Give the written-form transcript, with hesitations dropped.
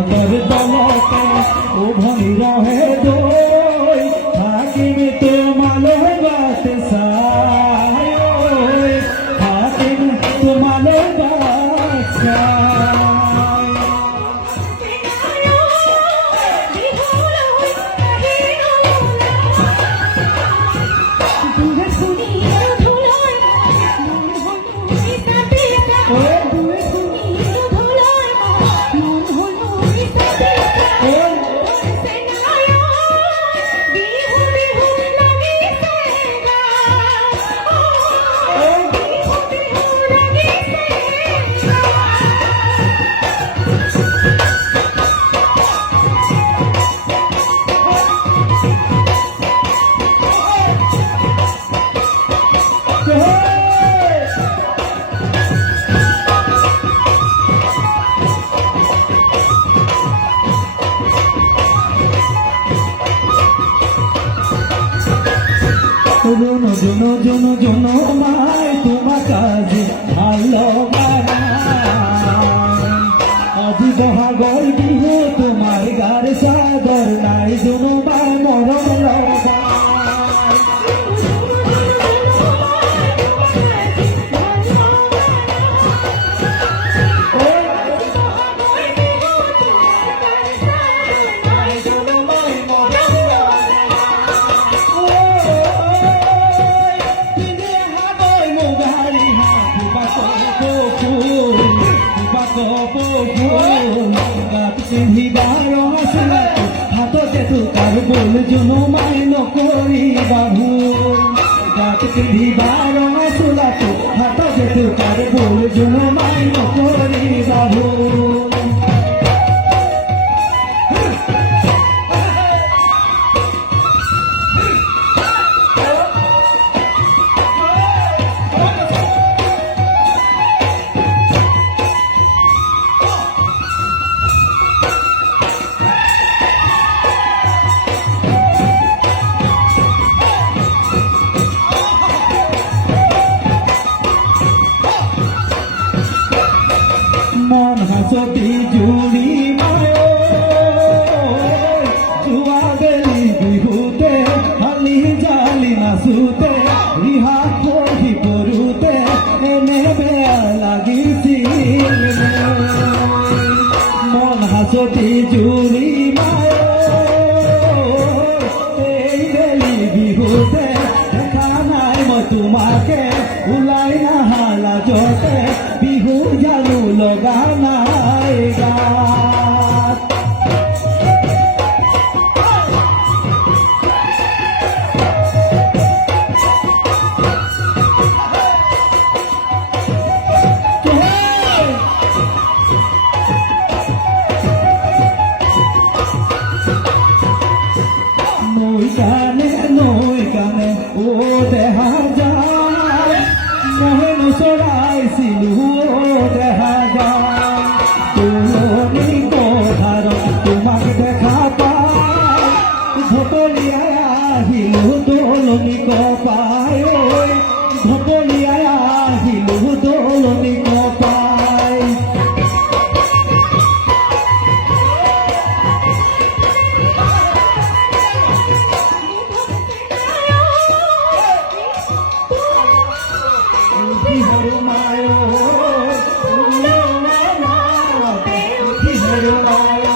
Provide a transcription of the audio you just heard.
তোর তলতে ও ভনি রহে দই থাকিবে তোমালো গাতে সায় থাকিবে তোমালো গাতে জনো জনো জনো জনো মাই তোমার কাজে ভালো আজি বহাগর বিহু তোমার গার সাদর নাই জনো মাই মরম লগা হাততে তোকার বল জনো মাই নকরি বাবু গাত পিন্ধিবার চোলাত হাততে তোকার বল জনো মাই নকরি বাবু মন হাসতি জুড়ি মায়ো জুয়া গেলি বিহুতে হালি জালি নাচুতে রিহা পহি পৰুতে এনে বেয়া লাগিছিল মন হাসতি জুড়ি মায়ো এই গেলি বিহুতে দেখা নাই মই তোমাকে ওলাই নাহা লাজতে বিহু জানো লগা নাই গাত নৈ কানে ও দেখা যায় মহেন চৰাইছিলো দেখা যায় তুলনি পথাৰ তোমাক দেখা পাই ভপলিয়াই আহিলো দলনি কপাই ভপলিয়াই আহিলো দলনি কপাই Hero Mayo,